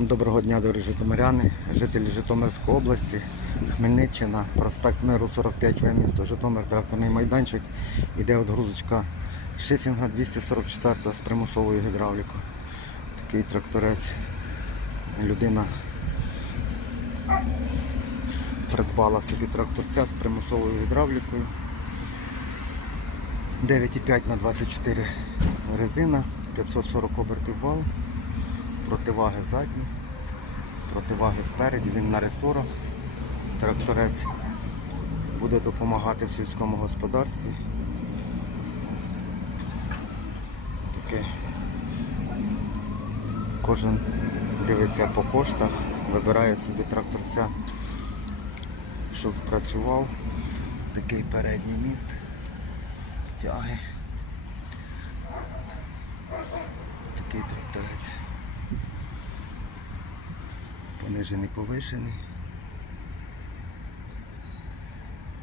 Доброго дня, дорогі житомиряни, жителі Житомирської області, Хмельниччина, проспект Миру 45В, місто Житомир, тракторний майданчик. Іде отгрузочка шифінга 244 з примусовою гідравлікою. Такий тракторець. Людина придбала собі тракторця з примусовою гідравлікою. 9,5 на 24 резина, 540 обертів вал противаги задні, противаги спереді, він на ресорах. Тракторець буде допомагати в сільському господарстві. Таке. Кожен дивиться по коштах, вибирає собі тракторця, щоб працював. Такий передній міст, тяги. Такий тракторець. Понижений повишений.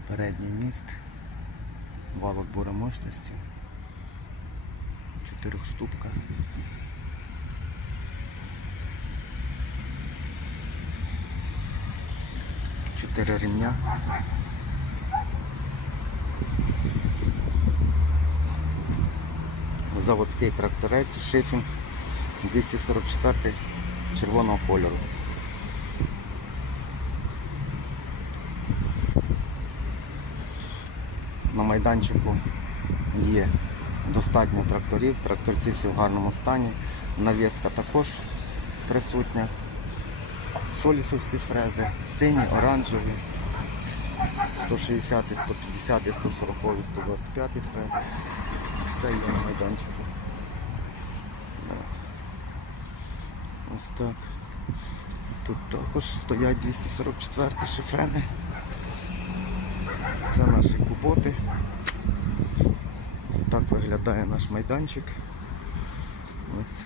Передній міст. Вал отбора мощності. Чотирьохступка. Чотири ремня. Заводський тракторець, шифінг 244 червоного кольору. На майданчику є достатньо тракторів, тракторці всі в гарному стані. Навіска також присутня. Солісовські фрези, сині, оранжеві, 160, 150, 140, 125 фрези. Все є на майданчику. Ось так. Тут також стоять 244 шифени. Це наші куботи. Так виглядає наш майданчик. Ось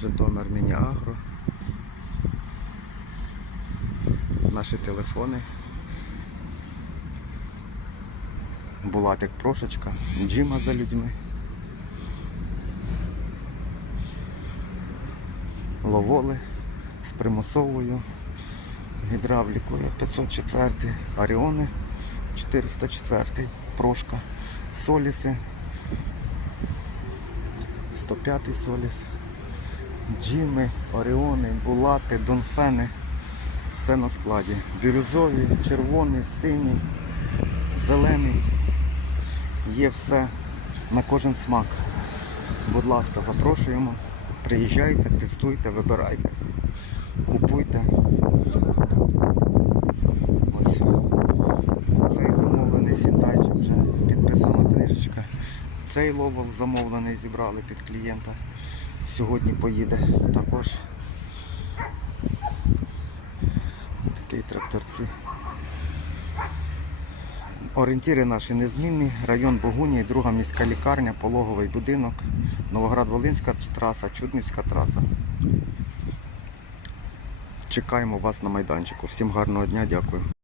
Житомир Міні-Агро. Наші телефони. Булатик прошечка, джима за людьми. Ловоли з примусовою гідравлікою 504 Аріони 404 Прошка Соліси 105 Соліс Джими, Оріони, Булати, Донфени все на складі. Бірюзові, червоний, синій, зелений. Є все на кожен смак. Будь ласка, запрошуємо. Приїжджайте, тестуйте, вибирайте, купуйте. Ось цей замовлений сінтайчик вже підписана книжечка. Цей ловол замовлений зібрали під клієнта. Сьогодні поїде також. Такий тракторці. Орієнтири наші незмінні. Район Богунії, друга міська лікарня, пологовий будинок, Новоград-Волинська траса, Чуднівська траса. Чекаємо вас на майданчику. Всім гарного дня, дякую.